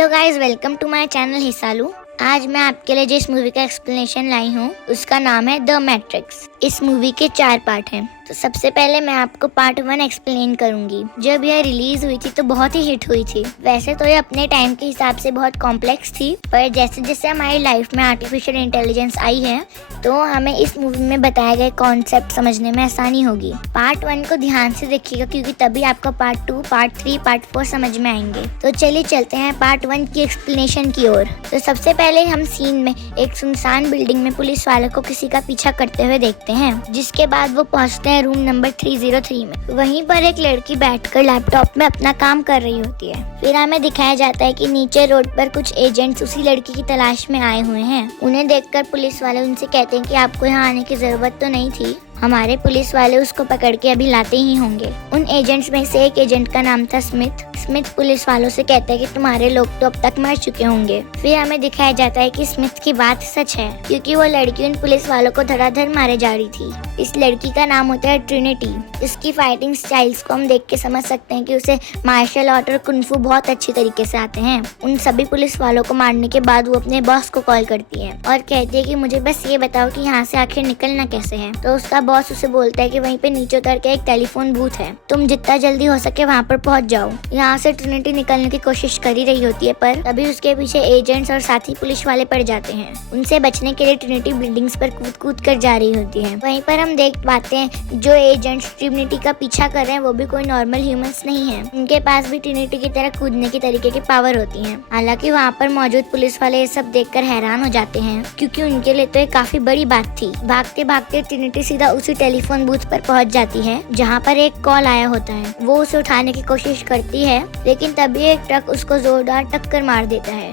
Hello guys, welcome to my channel Hisalu. आज मैं आपके लिए जिस मूवी का एक्सप्लेनेशन लाई हूँ उसका नाम है द मैट्रिक्स। इस मूवी के 4 पार्ट हैं। तो सबसे पहले मैं आपको पार्ट 1 एक्सप्लेन करूंगी। जब यह रिलीज हुई थी तो बहुत ही हिट हुई थी। वैसे तो ये अपने टाइम के हिसाब से बहुत कॉम्प्लेक्स थी, पर जैसे जैसे हमारी लाइफ में आर्टिफिशियल इंटेलिजेंस आई है तो हमें इस मूवी में बताए गए कॉन्सेप्ट समझने में आसानी होगी। पार्ट 1 को ध्यान से देखिएगा क्योंकि तभी आपको पार्ट 2, पार्ट 3, पार्ट 4 समझ में आएंगे। तो चलिए चलते हैं पार्ट 1 की एक्सप्लेनेशन की ओर। तो सबसे पहले हम सीन में एक सुनसान बिल्डिंग में पुलिस वालों को किसी का पीछा करते हुए देखते हैं, जिसके बाद वो पहुंचते हैं रूम नंबर 303 में। वहीं पर एक लड़की बैठकर लैपटॉप में अपना काम कर रही होती है। फिर हमें दिखाया जाता है कि नीचे रोड पर कुछ एजेंट्स उसी लड़की की तलाश में आए हुए हैं। उन्हें देखकर पुलिस वाले उनसे कहते हैं कि आपको यहाँ आने की जरूरत तो नहीं थी, हमारे पुलिस वाले उसको पकड़ के अभी लाते ही होंगे। उन एजेंट्स में से एक एजेंट का नाम था स्मिथ पुलिस वालों से कहता है कि तुम्हारे लोग तो अब तक मर चुके होंगे। फिर हमें दिखाया जाता है कि स्मिथ की बात सच है क्योंकि वो लड़की उन पुलिस वालों को धड़ाधड़ मारे जा रही थी। इस लड़की का नाम होता है ट्रिनिटी। इसकी फाइटिंग स्टाइल्स को हम देख के समझ सकते हैं कि उसे मार्शल आर्ट और कुंफू बहुत अच्छी तरीके से आते हैं। उन सभी पुलिस वालों को मारने के बाद वो अपने बॉस को कॉल करती है और कहती है कि मुझे बस ये बताओ कि यहाँ से आखिर निकलना कैसे है। तो उसका बॉस उसे बोलता है कि वहीं पे नीचे उतर के एक टेलीफोन बूथ है, तुम जितना जल्दी हो सके वहाँ पर पहुँच जाओ। यहाँ से ट्रिनिटी निकलने की कोशिश कर ही रही होती है, पर तभी उसके पीछे एजेंट्स और साथी पुलिस वाले पड़ जाते हैं। उनसे बचने के लिए ट्रिनिटी बिल्डिंग्स पर कूद कूद कर जा रही होती है। वहीं पर हम देख पाते हैं जो एजेंट्स ट्रिनिटी का पीछा कर रहे हैं वो भी कोई नॉर्मल ह्यूमंस नहीं है। उनके पास भी ट्रिनिटी की तरह कूदने की तरीके की पावर होती है। हालांकि वहाँ पर मौजूद पुलिस वाले ये सब देखकर हैरान हो जाते हैं क्योंकि उनके लिए तो ये काफी बड़ी बात थी। भागते भागते ट्रिनिटी सीधा उसी टेलीफोन बूथ पर पहुंच जाती है जहां पर एक कॉल आया होता है। वो उसे उठाने की कोशिश करती है लेकिन तभी एक ट्रक उसको जोरदार टक्कर मार देता है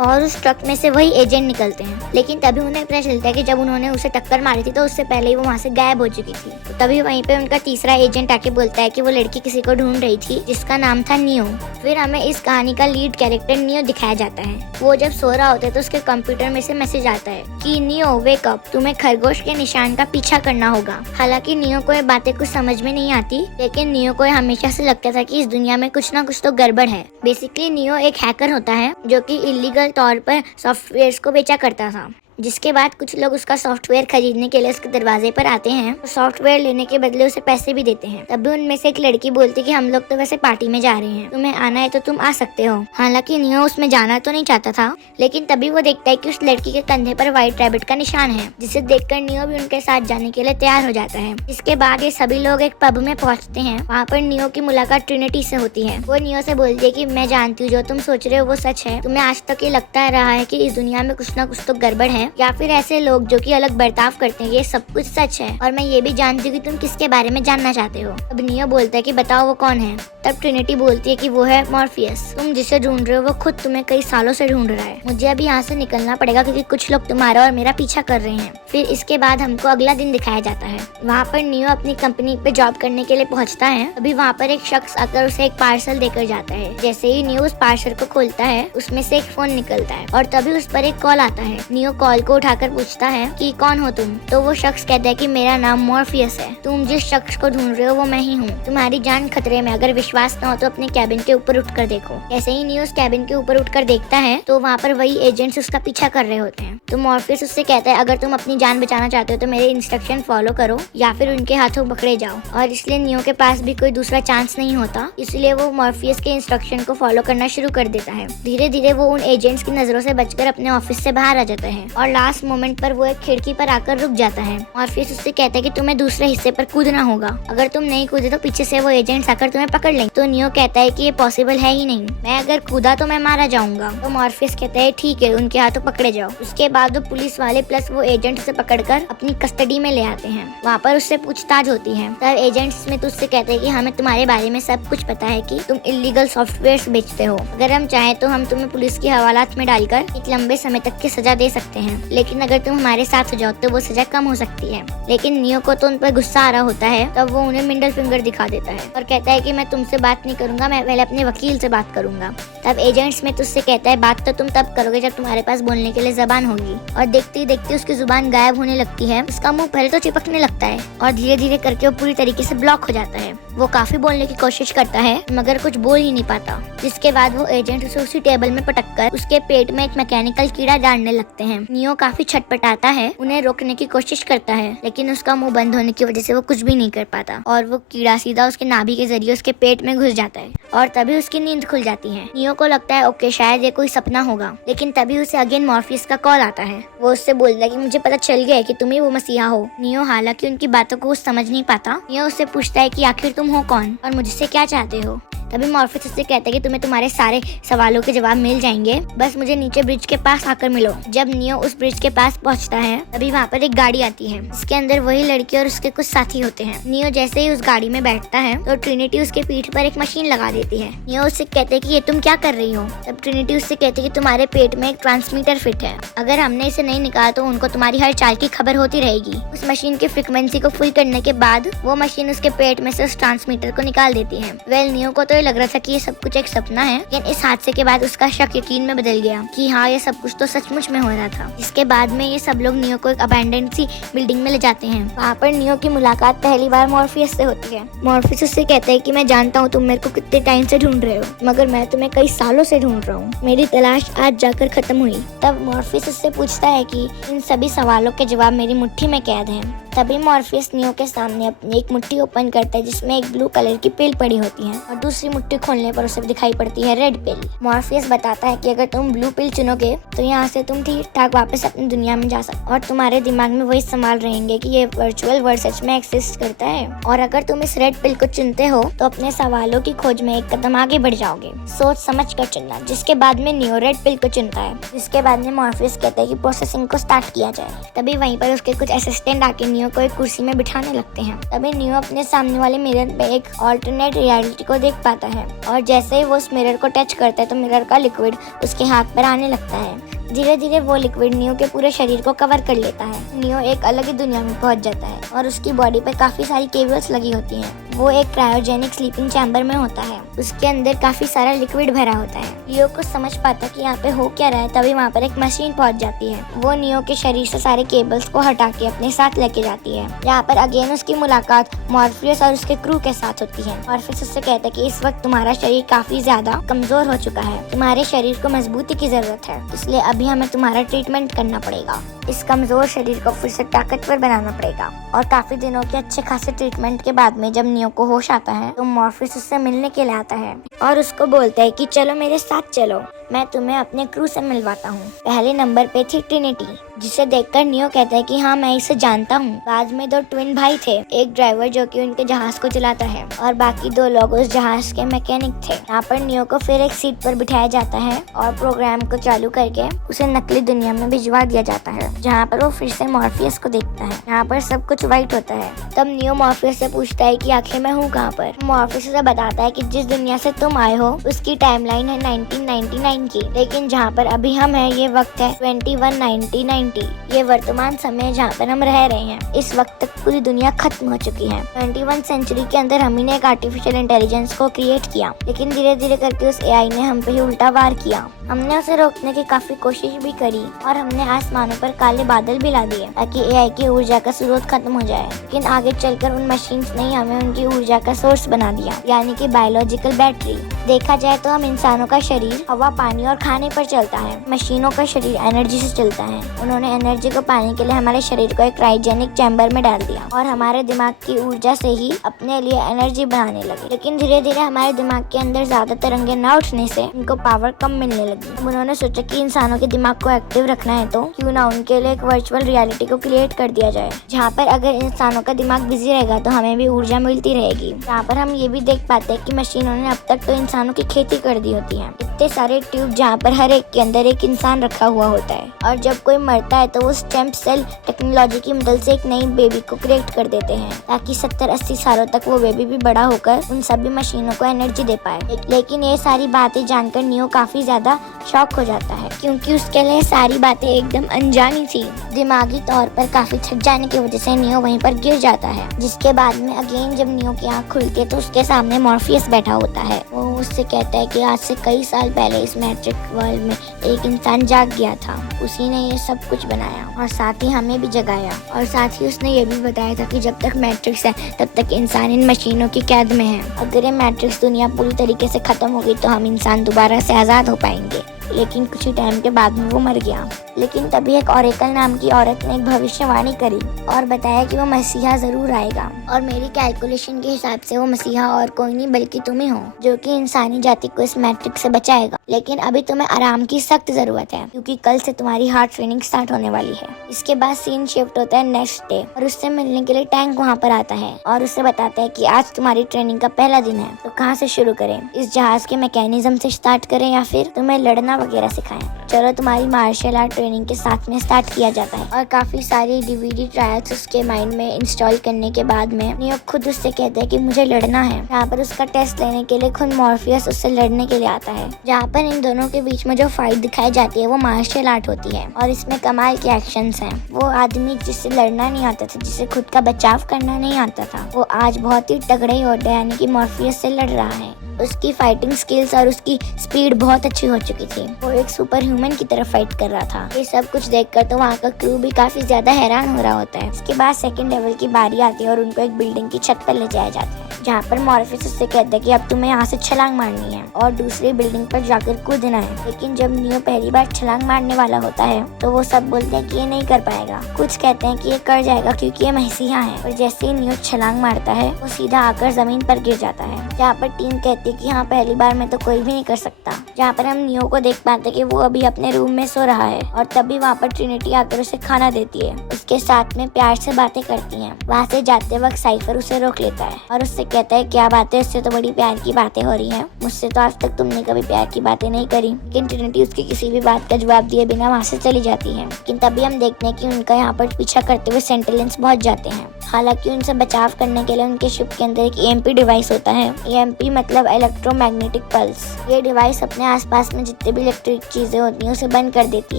और उस ट्रक में से वही एजेंट निकलते हैं। लेकिन तभी उन्हें पता चलता है कि जब उन्होंने उसे टक्कर मारी थी तो उससे पहले ही वो वहाँ से गायब हो चुकी थी। तो तभी वहीं पे उनका तीसरा एजेंट आके बोलता है कि वो लड़की किसी को ढूंढ रही थी जिसका नाम था नियो। फिर हमें इस कहानी का लीड कैरेक्टर नियो दिखाया जाता है। वो जब सो रहा होता है तो उसके कंप्यूटर में से मैसेज आता है कि नियो वेक अप, तुम्हें खरगोश के निशान का पीछा करना होगा। हालांकि नियो को ये बातें कुछ समझ में नहीं आती, लेकिन नियो को हमेशा से लगता था कि इस दुनिया में कुछ ना कुछ तो गड़बड़ है। बेसिकली नियो एक हैकर होता है जो कि इलीगल तौर पर सॉफ्टवेयर्स को बेचा करता था, जिसके बाद कुछ लोग उसका सॉफ्टवेयर खरीदने के लिए उसके दरवाजे पर आते हैं। तो सॉफ्टवेयर लेने के बदले उसे पैसे भी देते हैं। तभी उनमें से एक लड़की बोलती कि हम लोग तो वैसे पार्टी में जा रहे हैं, तुम्हें आना है तो तुम आ सकते हो। हालांकि नियो उसमें जाना तो नहीं चाहता था, लेकिन तभी वो देखता है कि उस लड़की के कंधे पर व्हाइट रैबिट का निशान है, जिसे देखकर नियो भी उनके साथ जाने के लिए तैयार हो जाता है। इसके बाद ये सभी लोग एक पब में पहुँचते हैं। वहाँ पर नियो की मुलाकात ट्रिनिटी से होती है। वो नियो से बोलती है कि मैं जानती हूँ जो तुम सोच रहे हो वो सच है। तुम्हें आज तक ये लगता रहा है कि इस दुनिया में कुछ ना कुछ तो गड़बड़ है या फिर ऐसे लोग जो कि अलग बर्ताव करते हैं, ये सब कुछ सच है। और मैं ये भी जानती हूँ कि तुम किसके बारे में जानना चाहते हो। अब नियो बोलता है कि बताओ वो कौन है। तब ट्रिनिटी बोलती है कि वो है मॉर्फियस। तुम जिसे ढूंढ रहे हो वो खुद तुम्हें कई सालों से ढूंढ रहा है। मुझे अभी यहाँ से निकलना पड़ेगा क्योंकि कुछ लोग तुम्हारा और मेरा पीछा कर रहे हैं। फिर इसके बाद हमको अगला दिन दिखाया जाता है। वहाँ पर नियो अपनी कंपनी पे जॉब करने के लिए पहुँचता है। अभी वहाँ पर एक शख्स आकर उसे एक पार्सल देकर जाता है। जैसे ही नियो उस पार्सल को खोलता है उसमें से एक फोन निकलता है और तभी उस पर एक कॉल आता है। नियो कॉल को उठाकर पूछता है कि कौन हो तुम। तो वो शख्स कहता है कि मेरा नाम मॉर्फियस है, तुम जिस शख्स को ढूंढ रहे हो वो मैं ही हूँ, तुम्हारी जान खतरे में, अगर विश्वास न हो तो अपने कैबिन के ऊपर उठकर देखो। ऐसे ही नियो उस कैबिन के ऊपर उठकर देखता है तो वहाँ पर वही एजेंट्स उसका पीछा कर रहे होते हैं। तो मॉर्फियस उससे कहता है अगर तुम अपनी जान बचाना चाहते हो तो मेरे इंस्ट्रक्शन फॉलो करो या फिर उनके हाथों पकड़े जाओ। और इसलिए नियो के पास भी कोई दूसरा चांस नहीं होता, इसलिए वो मॉर्फियस के इंस्ट्रक्शन को फॉलो करना शुरू कर देता है। धीरे धीरे वो उन एजेंट्स की नजरों से बचकर अपने ऑफिस से बाहर आ जाता है और लास्ट मोमेंट पर वो एक खिड़की पर आकर रुक जाता है। मॉर्फियस उससे कहता है कि तुम्हें दूसरे हिस्से पर कूदना होगा, अगर तुम नहीं कूदे तो पीछे से वो एजेंट्स आकर तुम्हें पकड़ लेंगे। तो नियो कहता है कि ये पॉसिबल है ही नहीं, मैं अगर कूदा तो मैं मारा जाऊंगा। तो मॉर्फियस कहता है ठीक है, उनके हाथों पकड़े जाओ। उसके बाद वो पुलिस वाले प्लस वो एजेंट से पकड़कर अपनी कस्टडी में ले आते हैं। वहाँ पर उससे पूछताछ होती है। तब एजेंट स्मिथ उससे कहते हैं कि हमें तुम्हारे बारे में सब कुछ पता है कि तुम इलीगल सॉफ्टवेयर बेचते हो। अगर हम चाहें तो हम तुम्हें पुलिस की हवालात में डालकर एक लंबे समय तक की सजा दे सकते हैं, लेकिन अगर तुम हमारे साथ हो जाओ तो वो सजा कम हो सकती है। लेकिन नियो को तो उन पर गुस्सा आ रहा होता है। तब वो उन्हें मिडिल फिंगर दिखा देता है और कहता है कि मैं तुमसे बात नहीं करूंगा, मैं पहले अपने वकील से बात करूंगा। तब एजेंट स्मिथ उससे कहता है बात तो तुम तब करोगे जब तुम्हारे पास बोलने के लिए जबान होगी। होगी और देखते ही देखते उसकी जुबान गायब होने लगती है। उसका मुंह पहले तो चिपकने लगता है और धीरे धीरे करके वो पूरी तरीके से ब्लॉक हो जाता है। वो काफी बोलने की कोशिश करता है मगर कुछ बोल ही नहीं पाता, जिसके बाद वो एजेंट उसे उसी टेबल में पटक कर उसके पेट में एक मैकेनिकल कीड़ा डालने लगते हैं। नियो काफी छटपटाता है, उन्हें रोकने की कोशिश करता है लेकिन उसका मुंह बंद होने की वजह से वो कुछ भी नहीं कर पाता और वो कीड़ा सीधा उसके नाभि के जरिए उसके पेट में घुस जाता है और तभी उसकी नींद खुल जाती है। नियो को लगता है ओके शायद ये कोई सपना होगा, लेकिन तभी उसे अगेन मॉर्फियस का कॉल आता है। वो उससे बोलता है कि मुझे पता चल गया है कि तुम ही वो मसीहा हो। नियो हालांकि उनकी बातों को समझ नहीं पाता। नियो उससे पूछता है कि आखिर तुम हो कौन और मुझसे क्या चाहते हो। तभी मॉर्फियस उससे कहता है कि तुम्हें तुम्हारे सारे सवालों के जवाब मिल जाएंगे, बस मुझे नीचे ब्रिज के पास आकर मिलो। जब नियो उस ब्रिज के पास पहुंचता है तभी वहाँ पर एक गाड़ी आती है, इसके अंदर वही लड़की और उसके कुछ साथी होते हैं। नियो जैसे ही उस गाड़ी में बैठता है तो ट्रिनिटी उसके पीठ पर एक मशीन लगा देती है। नियो उससे कहते हैं कि ये तुम क्या कर रही हो। तब ट्रिनिटी उससे कहती है कि तुम्हारे पेट में एक ट्रांसमीटर फिट है, अगर हमने इसे नहीं निकाला तो उनको तुम्हारी हर चाल की खबर होती रहेगी। उस मशीन की फ्रीक्वेंसी को फुल करने के बाद वो मशीन उसके पेट में से उस ट्रांसमीटर को निकाल देती है। नियो को तो ये लग रहा था कि ये सब कुछ एक सपना है, लेकिन इस हादसे के बाद उसका शक यकीन में बदल गया कि हाँ ये सब कुछ तो सचमुच में हो रहा था। इसके बाद में ये सब लोग नियो को एक अबैंडन्ड सी बिल्डिंग में ले जाते हैं। वहाँ पर नियो की मुलाकात पहली बार मॉर्फियस से होती है। मॉर्फियस उससे कहता है कि मैं जानता हूँ तुम मेरे को कितने टाइम से ढूंढ रहे हो, मगर मैं तुम्हें कई सालों से ढूंढ रहा हूँ, मेरी तलाश आज जाकर खत्म हुई। तब मॉर्फियस उससे पूछता है कि इन सभी सवालों के जवाब मेरी मुट्ठी में कैद हैं। तभी मॉर्फियस नियो के सामने अपनी एक मुट्ठी ओपन करता है जिसमें एक ब्लू कलर की पिल पड़ी होती है और दूसरी मुट्ठी खोलने पर उसे दिखाई पड़ती है रेड पिल। मॉर्फियस बताता है कि अगर तुम ब्लू पिल चुनोगे तो यहाँ से तुम ठीक ठाक वापस अपनी दुनिया में जा सकते और तुम्हारे दिमाग में वही सवाल रहेंगे कि ये वर्चुअल वर्ल्ड सच में एक्सिस्ट करता है। और अगर तुम इस रेड पिल को चुनते हो तो अपने सवालों की खोज में एक कदम आगे बढ़ जाओगे। सोच समझ कर चुनना। जिसके बाद में नियो रेड पिल को चुनता है, जिसके बाद में मॉर्फियस कहता है कि प्रोसेसिंग को स्टार्ट किया जाए। तभी वहीं पर उसके कुछ असिस्टेंट आके नियो को एक कुर्सी में बिठाने लगते हैं। तभी नियो अपने सामने वाले मिरर पे एक ऑल्टरनेट रियलिटी को देख पाता है और जैसे ही वो उस मिरर को टच करता है तो मिरर का लिक्विड उसके हाथ पर आने लगता है। धीरे धीरे वो लिक्विड नियो के पूरे शरीर को कवर कर लेता है। नियो एक अलग ही दुनिया में पहुंच जाता है और उसकी बॉडी पे काफी सारी केबल्स लगी होती हैं। वो एक क्रायोजेनिक स्लीपिंग चैम्बर में होता है, उसके अंदर काफी सारा लिक्विड भरा होता है। नियो को समझ पाता कि यहाँ पे हो क्या रहा है, तभी वहाँ पर एक मशीन पहुंच जाती है। वो नियो के शरीर से सारे केबल्स को हटा के अपने साथ लेके जाती है। यहाँ पर अगेन उसकी मुलाकात मॉर्फियस और उसके क्रू के साथ होती है। मॉर्फियस उससे कहता है कि इस वक्त तुम्हारा शरीर काफी ज्यादा कमजोर हो चुका है, तुम्हारे शरीर को मजबूती की जरूरत है, इसलिए अभी हमें तुम्हारा ट्रीटमेंट करना पड़ेगा। इस कमजोर शरीर को फिर से ताकतवर बनाना पड़ेगा। और काफी दिनों के अच्छे खासे ट्रीटमेंट के बाद में जब नियो को होश आता है तो मॉर्फियस उससे मिलने के लिए आता है और उसको बोलता है कि चलो मेरे साथ चलो, मैं तुम्हें अपने क्रू से मिलवाता हूँ। पहले नंबर पे थी ट्रिनिटी, जिसे देखकर नियो कहता है कि हाँ मैं इसे जानता हूँ। बाद में दो ट्विन भाई थे, एक ड्राइवर जो कि उनके जहाज को चलाता है और बाकी दो लोग उस जहाज के मैकेनिक थे। यहाँ पर नियो को फिर एक सीट पर बिठाया जाता है और प्रोग्राम को चालू करके उसे नकली दुनिया में भिजवा दिया जाता है, जहाँ पर वो फिर से मॉर्फियस को देखता है। यहाँ पर सब कुछ वाइट होता है। तब नियो मॉर्फियस से पूछता है कि आखिर मैं हूँ कहाँ पर। मॉर्फियस उसे बताता है कि जिस दुनिया से तुम आए हो उसकी टाइमलाइन है 1999 की, लेकिन जहाँ पर अभी हम हैं ये वक्त है 2190। ये वर्तमान समय जहाँ पर हम रह रहे हैं। इस वक्त तक पूरी दुनिया खत्म हो चुकी है। 21 सेंचुरी के अंदर हम ही ने एक आर्टिफिशियल इंटेलिजेंस को क्रिएट किया, लेकिन धीरे धीरे करके उस एआई ने हम पे ही उल्टा वार किया। हमने उसे रोकने की काफी कोशिश भी करी और हमने आसमानों पर काले बादल भी ला दिए ताकि एआई की ऊर्जा का स्रोत खत्म हो जाए, लेकिन आगे चलकर उन मशीन्स ने हमें उनकी ऊर्जा का सोर्स बना दिया, यानी कि बायोलॉजिकल बैटरी। देखा जाए तो हम इंसानों का शरीर हवा, पानी और खाने पर चलता है, मशीनों का शरीर एनर्जी से चलता है। उन्होंने एनर्जी को पाने के लिए हमारे शरीर को एक क्रायोजेनिक चैम्बर में डाल दिया और हमारे दिमाग की ऊर्जा से ही अपने लिए एनर्जी बनाने लगे, लेकिन धीरे धीरे हमारे दिमाग के अंदर ज्यादा तरंगे न उठने से इनको पावर कम मिलने लगी। उन्होंने सोचा कि इंसानों के दिमाग को एक्टिव रखना है तो क्यों ना उनके लिए एक वर्चुअल रियलिटी को क्रिएट कर दिया जाए, जहाँ पर अगर इंसानों का दिमाग बिजी रहेगा तो हमें भी ऊर्जा मिलती रहेगी। यहाँ पर हम ये भी देख पाते हैं कि मशीनों ने अब तक तो इंसानों की खेती कर दी होती है। इतने सारे ट्यूब जहाँ पर हर एक के अंदर एक इंसान रखा हुआ होता है और जब कोई मरता है तो वो स्टेम सेल टेक्नोलॉजी की मदद से एक नई बेबी को क्रिएट कर देते हैं ताकि 70-80 सालों तक वो बेबी भी बड़ा होकर उन सभी मशीनों को एनर्जी दे पाए। लेकिन ये सारी बातें जानकर नियो काफी ज्यादा शॉक हो जाता है, क्योंकि उसके लिए सारी बातें एकदम अनजानी थी। दिमागी तौर पर काफी थक जाने की वजह से नियो वहीं पर गिर जाता है, जिसके बाद में अगेन जब नियो की आँख खुलती है तो उसके सामने मॉर्फियस बैठा होता है। वो उससे कहता है कि आज से कई साल पहले इस मैट्रिक्स वर्ल्ड में एक इंसान जाग गया था, उसी ने ये सब कुछ बनाया और साथ ही हमें भी जगाया। और साथ ही उसने ये भी बताया था कि जब तक मैट्रिक्स है तब तक इंसान इन मशीनों की कैद में है। अगर ये मैट्रिक्स दुनिया पूरी तरीके से खत्म हो गई तो हम इंसान दोबारा से आज़ाद हो पाएंगे। लेकिन कुछ ही टाइम के बाद में वो मर गया। लेकिन तभी एक ओरेकल नाम की औरत ने एक भविष्यवाणी करी और बताया कि वो मसीहा जरूर आएगा और मेरी कैलकुलेशन के हिसाब से वो मसीहा और कोई नहीं बल्कि तुम ही हो, जो कि इंसानी जाति को इस मैट्रिक्स से बचाएगा। लेकिन अभी तुम्हें आराम की सख्त जरूरत है क्योंकि कल से तुम्हारी हार्ड ट्रेनिंग स्टार्ट होने वाली है। इसके बाद सीन शिफ्ट होता है नेक्स्ट डे और उससे मिलने के लिए टैंक वहाँ पर आता है और उससे बताता है कि आज तुम्हारी ट्रेनिंग का पहला दिन है, तो कहाँ से शुरू करें? इस जहाज के मैकेनिज्म से स्टार्ट करें या फिर तुम्हें लड़ना वगैरह सिखाएं? चलो तुम्हारी मार्शल आर्ट ट्रेनिंग के साथ में स्टार्ट किया जाता है और काफी सारी डीवीडी ट्रायल्स उसके माइंड में इंस्टॉल करने के बाद में नियो खुद उससे कहता है कि मुझे लड़ना है। यहाँ पर उसका टेस्ट लेने के लिए खुद मॉर्फियस उससे लड़ने के लिए आता है। जहाँ पर इन दोनों के बीच में जो फाइट दिखाई जाती है वो मार्शल आर्ट होती है और इसमें कमाल के एक्शंस हैं। वो आदमी जिससे लड़ना नहीं आता था, जिसे खुद का बचाव करना नहीं आता था, वो आज बहुत ही तगड़े योद्धा यानी कि मॉर्फियस से लड़ रहा है। उसकी फाइटिंग स्किल्स और उसकी स्पीड बहुत अच्छी हो चुकी थी। वो एक सुपर ह्यूमन की तरह फाइट कर रहा था। ये सब कुछ देखकर तो वहाँ का क्रू भी काफी ज्यादा हैरान हो रहा होता है। इसके बाद सेकंड लेवल की बारी आती है और उनको एक बिल्डिंग की छत पर ले जाया जाता है, जहाँ पर मॉर्फियस उससे कहता है कि अब तुम्हें यहाँ से छलांग मारनी है और दूसरी बिल्डिंग पर जाकर कूदना है। लेकिन जब नियो पहली बार छलांग मारने वाला होता है तो वो सब बोलते हैं कि ये नहीं कर पाएगा। कुछ कहते हैं कि ये कर जाएगा क्योंकि ये मसीहा है। और जैसे ही नियो छलांग मारता है वो सीधा आकर जमीन पर गिर जाता है। जहाँ पर टीम कहती है कि हाँ पहली बार में तो कोई भी नहीं कर सकता। जहाँ पर हम नियो को देख पाते हैं कि वो अभी अपने रूम में सो रहा है और तभी वहाँ पर ट्रिनिटी आकर उसे खाना देती है, उसके साथ में प्यार से बातें करती हैं। वहाँ से जाते वक्त साइफर उसे रोक लेता है और उससे कहता है क्या बात है, इससे तो बड़ी प्यार की बातें हो रही हैं, मुझसे तो आज तक तुमने कभी प्यार की बातें नहीं करी। लेकिन ट्रिनिटी उसकी किसी भी बात का जवाब दिए बिना वहाँ से चली जाती है। लेकिन तभी हम देखते हैं कि उनका यहाँ पर पीछा करते हुए सेंटिलियंस पहुंच जाते हैं। हालांकि उनसे बचाव करने के लिए उनके शिप के अंदर एक EMP डिवाइस होता है। EMP मतलब इलेक्ट्रोमैग्नेटिक पल्स। ये डिवाइस अपने आसपास में जितने भी इलेक्ट्रिक चीजें होती हैं उसे बंद कर देती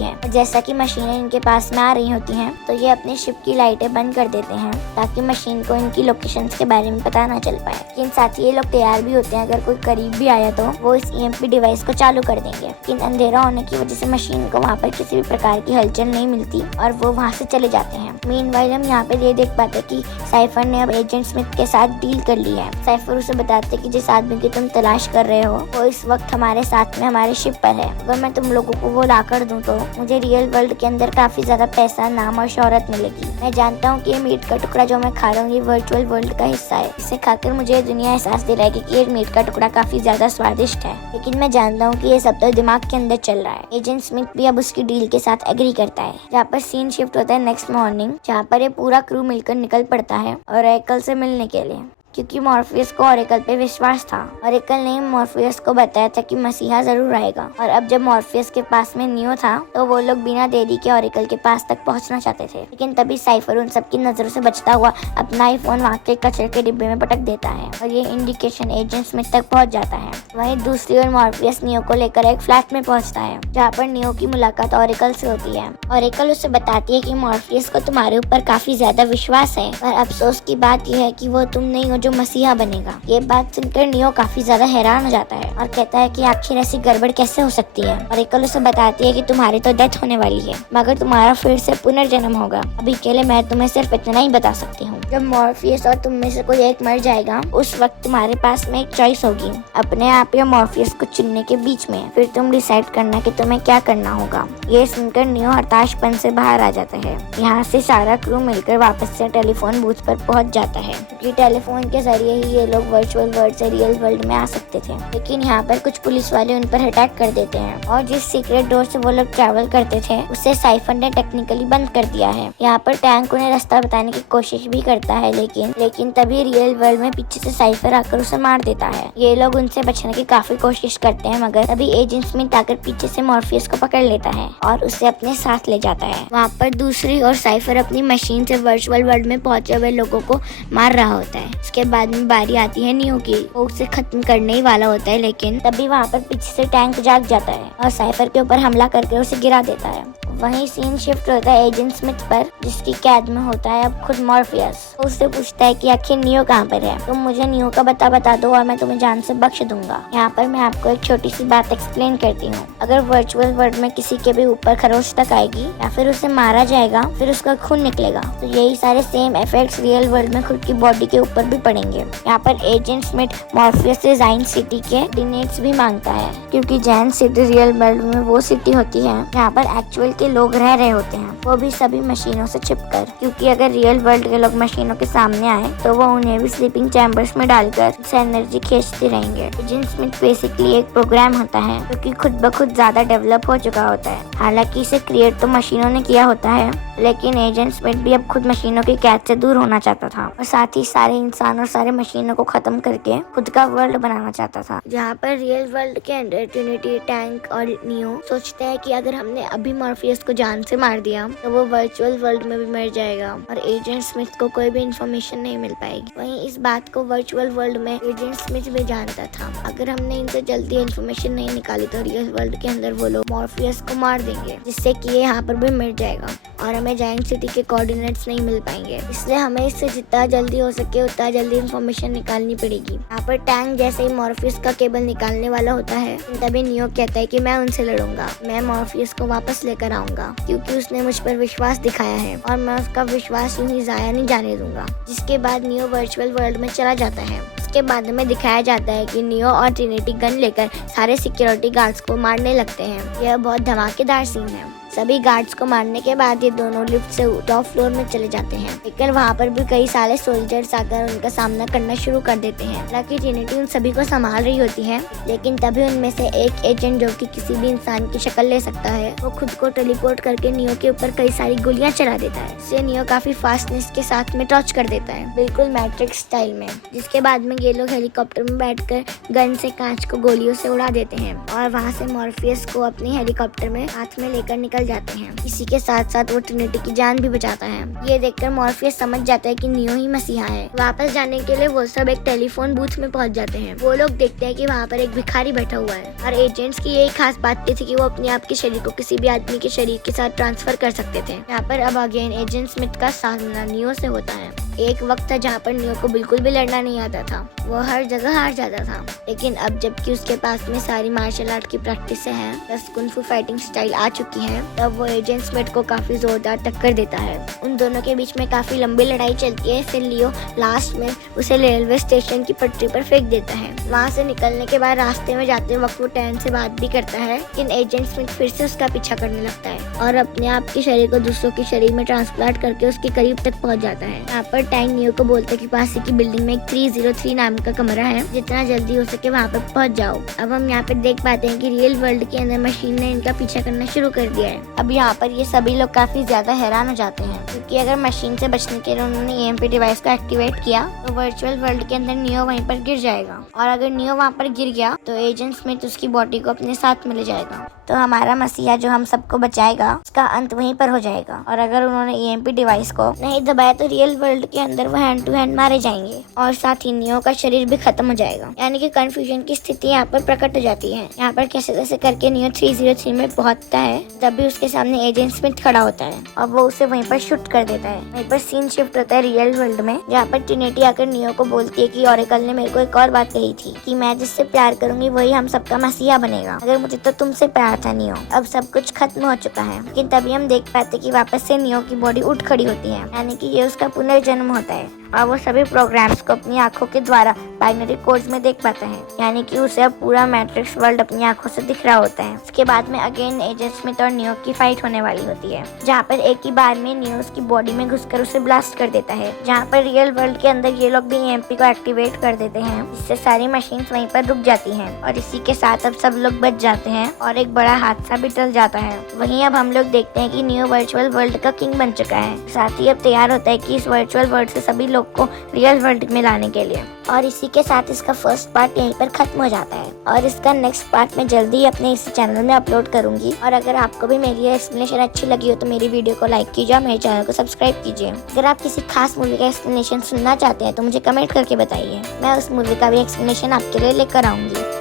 है। और जैसा कि मशीनें इनके पास में आ रही होती हैं तो ये अपने शिप की लाइटें बंद कर देते हैं ताकि मशीन को इनकी लोकेशन के बारे में पता ना चल पाए। लेकिन साथ ही ये लोग तैयार भी होते हैं, अगर कोई करीब भी आया तो वो इस EMP डिवाइस को चालू कर देंगे। लेकिन अंधेरा होने की वजह से मशीन को वहाँ पर किसी भी प्रकार की हलचल नहीं मिलती और वो वहाँ से चले जाते हैं। मीनवाइल हम यहाँ पे ये देख पाते हैं कि साइफर ने अब एजेंट स्मिथ के साथ डील कर ली है। साइफर उसे बताते कि जिस आदमी की तुम तलाश कर रहे हो वो इस वक्त हमारे साथ में हमारे शिप पर है। अगर मैं तुम लोगों को वो ला कर दूं तो मुझे रियल वर्ल्ड के अंदर काफी ज्यादा पैसा, नाम और शोहरत मिलेगी। मैं जानता हूँ कि ये मीट का टुकड़ा जो मैं खा रहा हूँ ये वर्चुअल वर्ल्ड का हिस्सा है। इसे खाकर मुझे ये दुनिया एहसास दिलाएगी कि ये मीट का टुकड़ा काफी ज्यादा स्वादिष्ट है। लेकिन मैं जानता हूँ कि ये सब तो दिमाग के अंदर चल रहा है। एजेंट स्मिथ भी अब उसकी डील के साथ एग्री करता है। जहाँ पर सीन शिफ्ट होता है नेक्स्ट मॉर्निंग, जहाँ पर ये पूरा क्रू मिलकर निकल पड़ता है ओरेकल से मिलने के लिए, क्योंकि मॉर्फियस को ओरेकल पे विश्वास था। ओरेकल ने मॉर्फियस को बताया था कि मसीहा जरूर आएगा। और अब जब मॉर्फियस के पास में नियो था तो वो लोग बिना देरी के ओरेकल के पास तक पहुंचना चाहते थे। लेकिन तभी साइफर उन सबकी नजरों से बचता हुआ अपना आईफोन वहाँ के कचरे के डिब्बे में पटक देता है और ये इंडिकेशन एजेंट स्मिथ तक पहुँच जाता है। वहीं दूसरी ओर मॉर्फियस नियो को लेकर एक फ्लैट में पहुँचता है, जहाँ पर नियो की मुलाकात ओरेकल से होती है। ओरेकल उसे बताती है कि मॉर्फियस को तुम्हारे ऊपर काफी ज्यादा विश्वास है, पर अफसोस की बात यह है कि वो तुम नहीं हो जो मसीहा बनेगा। ये बात सुनकर नियो काफी ज्यादा हैरान हो जाता है और कहता है कि आखिर ऐसी गड़बड़ कैसे हो सकती है। ओरेकल उसे बताती है कि तुम्हारी तो डेथ होने वाली है मगर तुम्हारा फिर से पुनर्जन्म होगा। अभी के लिए मैं तुम्हें सिर्फ इतना ही बता सकती हूँ। जब मॉर्फियस और तुम में से कोई एक मर जाएगा उस वक्त तुम्हारे पास में एक चॉइस होगी, अपने आप या मॉर्फियस को चुनने के बीच में। फिर तुम डिसाइड करना कि तुम्हें क्या करना होगा। ये सुनकर नियो हताशपन से बाहर आ जाता है। यहाँ से सारा क्रू मिलकर वापस से टेलीफोन बूथ पर पहुँच जाता है, क्योंकि टेलीफोन के जरिए ही ये लोग वर्चुअल वर्ल्ड से रियल वर्ल्ड में आ सकते थे। लेकिन यहाँ पर कुछ पुलिस वाले उन पर अटैक कर देते हैं और जिस सीक्रेट डोर से वो लोग ट्रैवल करते थे उसे साइफर ने टेक्निकली बंद कर दिया है। यहाँ पर टैंक उन्हें रास्ता बताने की कोशिश भी करता है, लेकिन तभी रियल वर्ल्ड में पीछे से साइफर आकर उसे मार देता है। ये लोग उनसे बचने की काफी कोशिश करते हैं मगर तभी एजेंट स्मिथ आकर पीछे से मॉर्फियस को पकड़ लेता है और उसे अपने साथ ले जाता है। वहाँ पर दूसरी और साइफर अपनी मशीन से वर्चुअल वर्ल्ड में पहुंचे हुए लोगों को मार रहा होता है। इसके बाद में बारी आती है नियो की। वो उसे खत्म करने ही वाला होता है, लेकिन तभी वहाँ पर पीछे से टैंक जाग जाता है और साइफर के ऊपर हमला करके उसे गिरा देता है। वहीं सीन शिफ्ट होता है एजेंट स्मिथ पर, जिसकी कैद में होता है अब खुद मॉर्फियस। उससे पूछता है कि आखिर नियो कहाँ पर है, तुम मुझे नियो का बता दो और मैं तुम्हें जान से बख्श दूंगा। यहाँ पर मैं आपको एक छोटी सी बात एक्सप्लेन करती हूँ। अगर वर्चुअल वर्ल्ड में किसी के भी ऊपर खरोच तक आएगी या फिर उसे मारा जाएगा, फिर उसका खून निकलेगा, तो यही सारे सेम इफेक्ट्स रियल वर्ल्ड में खुद की बॉडी के ऊपर भी पड़ेंगे। यहाँ पर एजेंट स्मिथ मॉर्फियस से जाइन सिटी के डिनेट्स भी मांगता है, क्योंकि जैन सिटी रियल वर्ल्ड में वो सिटी होती है यहाँ पर एक्चुअल के लोग रह रहे होते हैं, वो भी सभी मशीनों से छिपकर। क्योंकि अगर रियल वर्ल्ड के लोग मशीनों के सामने आए तो वो उन्हें भी स्लीपिंग चैम्बर्स में डालकर उससे एनर्जी खींचते रहेंगे। एजेंट स्मिथ बेसिकली एक प्रोग्राम होता है जो कि खुद ब खुद ज्यादा डेवलप हो चुका होता है। हालांकि इसे क्रिएट तो मशीनों ने किया होता है, लेकिन एजेंट स्मिथ भी अब खुद मशीनों की कैद से दूर होना चाहता था और साथ ही सारे इंसान और सारे मशीनों को खत्म करके खुद का वर्ल्ड बनाना चाहता था। जहाँ पर रियल वर्ल्ड के अंदर ट्रिनिटी, टैंक और नियो सोचते हैं कि अगर हमने अभी मॉर्फियस को जान से मार दिया तो वो वर्चुअल वर्ल्ड में भी मर जाएगा और एजेंट स्मिथ को कोई भी इंफॉर्मेशन नहीं मिल पाएगी। वहीं इस बात को वर्चुअल वर्ल्ड में एजेंट स्मिथ भी जानता था। अगर हमने इनसे जल्दी इंफॉर्मेशन नहीं निकाली तो रियल वर्ल्ड के अंदर वो लोग मॉर्फियस को मार देंगे, जिससे कि ये यहाँ पर भी मर जाएगा और हमें जायंट सिटी के कोऑर्डिनेट्स नहीं मिल पाएंगे। इसलिए हमें इससे जितना जल्दी हो सके उतना जल्दी इंफॉर्मेशन निकालनी पड़ेगी। यहाँ पर टैंक जैसे ही मॉर्फियस का केबल निकालने वाला होता है, तभी नियो कहता है कि मैं उनसे लड़ूंगा, मैं मॉर्फियस को वापस लेकर आऊंगा, क्योंकि उसने मुझ पर विश्वास दिखाया है और मैं उसका विश्वास यूं ही जाया नहीं जाने दूंगा। जिसके बाद नियो वर्चुअल वर्ल्ड में चला जाता है। उसके बाद में दिखाया जाता है कि नियो और ट्रिनिटी गन लेकर सारे सिक्योरिटी गार्ड्स को मारने लगते हैं। यह बहुत धमाकेदार सीन है। सभी गार्ड्स को मारने के बाद ये दोनों लिफ्ट से टॉप फ्लोर में चले जाते हैं, लेकिन वहाँ पर भी कई सारे सोल्जर्स आकर उनका सामना करना शुरू कर देते हैं। हालांकि ट्रिनिटी उन सभी को संभाल रही होती है, लेकिन तभी उनमें से एक एजेंट जो कि किसी भी इंसान की शक्ल ले सकता है, वो खुद को टेलीपोर्ट करके नियो के ऊपर कई सारी गोलियां चला देता है। इससे नियो काफी फास्टनेस के साथ में टॉर्च कर देता है, बिल्कुल मैट्रिक्स स्टाइल में। जिसके बाद में ये लोग हेलीकॉप्टर में बैठकर गन से कांच को गोलियों से उड़ा देते हैं और वहाँ से मॉर्फियस को अपने हेलीकॉप्टर में हाथ में लेकर निकल जाते हैं। इसी के साथ साथ वो ट्रिनिटी की जान भी बचाता है। ये देखकर मॉर्फियस समझ जाता है कि नियो ही मसीहा है। वापस जाने के लिए वो सब एक टेलीफोन बूथ में पहुंच जाते हैं। वो लोग देखते हैं कि वहाँ पर एक भिखारी बैठा हुआ है और एजेंट्स की यही खास बात थी कि वो अपने आप के शरीर को किसी भी आदमी के शरीर के साथ ट्रांसफर कर सकते थे। यहाँ पर अब अगेन एजेंट स्मिथ का सामना नियो से होता है। एक वक्त था जहाँ पर नियो को बिल्कुल भी लड़ना नहीं आता था, वो हर जगह हार जाता था। लेकिन अब जबकि उसके पास में सारी मार्शल आर्ट की प्रैक्टिस है, प्लस कुंफू फाइटिंग स्टाइल आ चुकी है, तब वो एजेंट स्मिथ को काफी जोरदार टक्कर देता है। उन दोनों के बीच में काफी लंबी लड़ाई चलती है। फिर लियो लास्ट में उसे रेलवे स्टेशन की पटरी पर फेंक देता है। वहाँ से निकलने के बाद रास्ते में जाते वक्त वो टैन से बात भी करता है, लेकिन एजेंट स्मिथ फिर से उसका पीछा करने लगता है और अपने आप के शरीर को दूसरों के शरीर में ट्रांसप्लांट करके उसके करीब तक पहुँच जाता है। यहाँ पर टैंक नियो को बोलता है कि पास की बिल्डिंग में एक 303 नाम का कमरा है, जितना जल्दी हो सके वहाँ पर पहुँच जाओ। अब हम यहाँ पर देख पाते हैं कि रियल वर्ल्ड के अंदर मशीन ने इनका पीछा करना शुरू कर दिया है। अब यहाँ पर ये सभी लोग काफी ज्यादा हैरान हो जाते हैं, क्योंकि अगर मशीन से बचने के लिए उन्होंने EMP डिवाइस को एक्टिवेट किया तो वर्चुअल वर्ल्ड के अंदर नियो वहीं पर गिर जाएगा और अगर नियो वहाँ पर गिर गया तो एजेंट स्मिथ उसकी बॉडी को अपने साथ में ले जाएगा। तो हमारा मसीहा जो हम सबको बचाएगा उसका अंत वहीं पर हो जाएगा। और अगर उन्होंने EMP डिवाइस को नहीं दबाया तो रियल वर्ल्ड के अंदर वो हैंड टू हैंड मारे जाएंगे और साथ ही नियो का शरीर भी खत्म हो जाएगा। यानी कि कंफ्यूजन की स्थिति यहाँ पर प्रकट हो जाती है। यहाँ पर कैसे कैसे करके नियो 303 में पहुँचता है, तभी उसके सामने एजेंट स्मिथ खड़ा होता है और वो उसे वहीं पर शूट कर देता है। वहीं पर सीन शिफ्ट होता है रियल वर्ल्ड में, जहाँ पर ट्रिनिटी आकर नियो को बोलती है कि ओरेकल ने मेरे को एक और बात कही थी कि मैं जिससे प्यार करूंगी वही हम सबका मसीहा बनेगा। अगर मुझे तो तुमसे प्यार था नियो, अब सब कुछ खत्म हो चुका है। लेकिन तभी हम देख पाते कि वापस से नियो की बॉडी उठ खड़ी होती है, यानी कि ये उसका पुनर्जन्म होता है और वो सभी प्रोग्राम्स को अपनी आंखों के द्वारा बाइनरी कोड्स में देख पाता है, यानी कि उसे अब पूरा मैट्रिक्स वर्ल्ड अपनी आंखों से दिख रहा होता है। उसके बाद में अगेन एजेंट स्मिथ और नियो की फाइट होने वाली होती है, जहाँ पर एक ही बार में नियो उसकी बॉडी में घुसकर उसे ब्लास्ट कर देता है। जहाँ पर रियल वर्ल्ड के अंदर ये लोग भी EMP को एक्टिवेट कर देते हैं, जिससे सारी मशीन्स वहीं पर रुक जाती हैं और इसी के साथ अब सब लोग बच जाते हैं और एक बड़ा हादसा भी टल जाता है। वहीं अब हम लोग देखते हैं कि नियो वर्चुअल वर्ल्ड का किंग बन चुका है। साथ ही अब तैयार होता है कि इस वर्चुअल वर्ल्ड से सभी लोग को रियल वर्ल्ड में लाने के लिए। और इसी के साथ इसका फर्स्ट पार्ट यहीं पर खत्म हो जाता है और इसका नेक्स्ट पार्ट मैं जल्दी ही अपने इस चैनल में अपलोड करूंगी। और अगर आपको भी मेरी एक्सप्लेनेशन अच्छी लगी हो तो मेरी वीडियो को लाइक कीजिए और मेरे चैनल को सब्सक्राइब कीजिए। अगर आप किसी खास मूवी का एक्सप्लेनेशन सुनना चाहते हैं तो मुझे कमेंट करके बताइए, मैं उस मूवी का भी एक्सप्लेनेशन आपके लिए लेकर आऊंगी।